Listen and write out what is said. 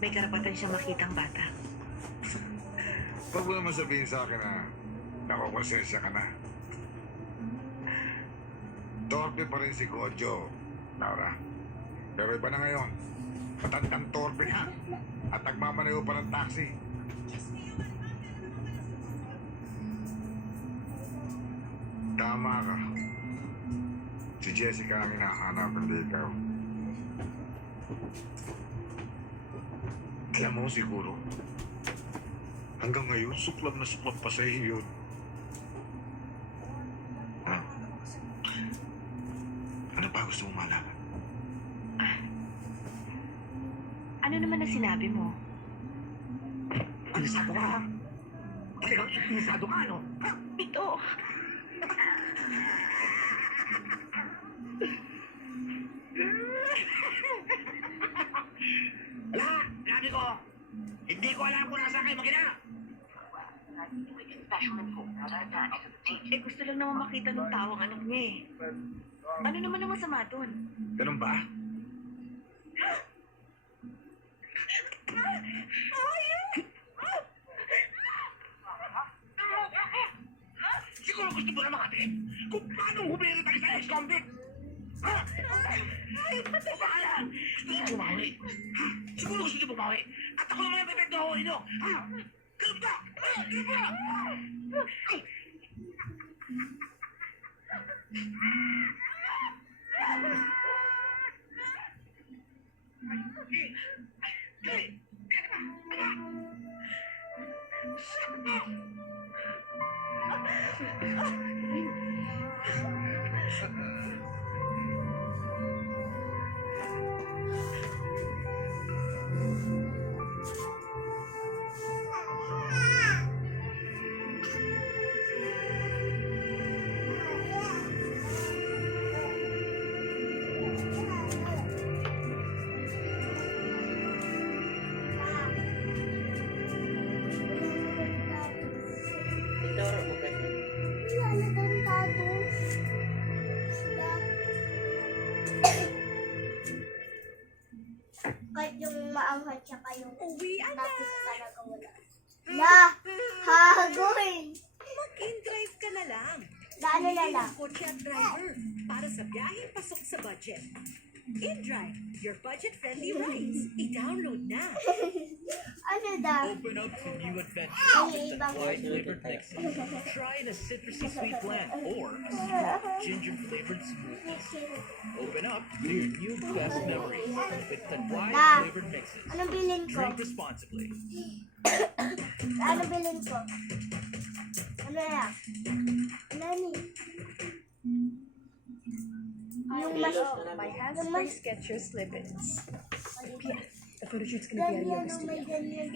may karapatan siya makitang bata. Huwag mo naman sabihin sa akin na nakukonsensya ka na. Torpe pa rin si Kojo, Laura. Pero iba na ngayon. Matandang torpe na. At nagmamaneho pa ng taxi. Tama ka. Si Jessica ang hinahanap, hindi ikaw. Alam mo siguro, hanggang ngayon, suklap na suklap pa sa iyo yun. Ha? Ano pa gusto mong malaman? Ano naman ang sinabi mo? Pinisado ka, ha? Talagang pinisado ka, ano? Ha? Ito! Wala! Sabi ko, hindi ko alam kung nasa kayo magina! Eh, gusto lang naman makita ng tao ang anak niya eh. Ano naman ang masama doon? Ganun ba? Siguro gusto mo na makatingin kung paano humirit tayo sa ex-convict! Ha? O baka yan, gusto niyo bumawi? Ha? Siguro gusto niyo bumawi? At ako naman ang pepekto ako inyo! Ha? Ganun ba? Ha? Ganun ba? Kahit yung maanghang tsaka yung Uwian na! tapos talaga wala. Na! Hagoy! Mag-in-drive ka na lang. Ano na Bili lang? ng kotse at driver para sa biyaheng pasok sa budget. InDrive, your budget-friendly rides. I-download na. Ano daw? Open up to new adventures Ay, with ibang Tanduay flavored mixes. Try a citrusy sweet blend or a strong ginger flavored smoothies. Open up to your new best memories with Tanduay Na. flavored mixes. Anong bilhin ko? Drink responsibly. Ano bilhin ko? Ano yan? Ano ni? Yung mas... My Yung hands-free mas... Skechers Slip-ins. The photo shoot's gonna be at Ganyan, yoga may studio. ganyan.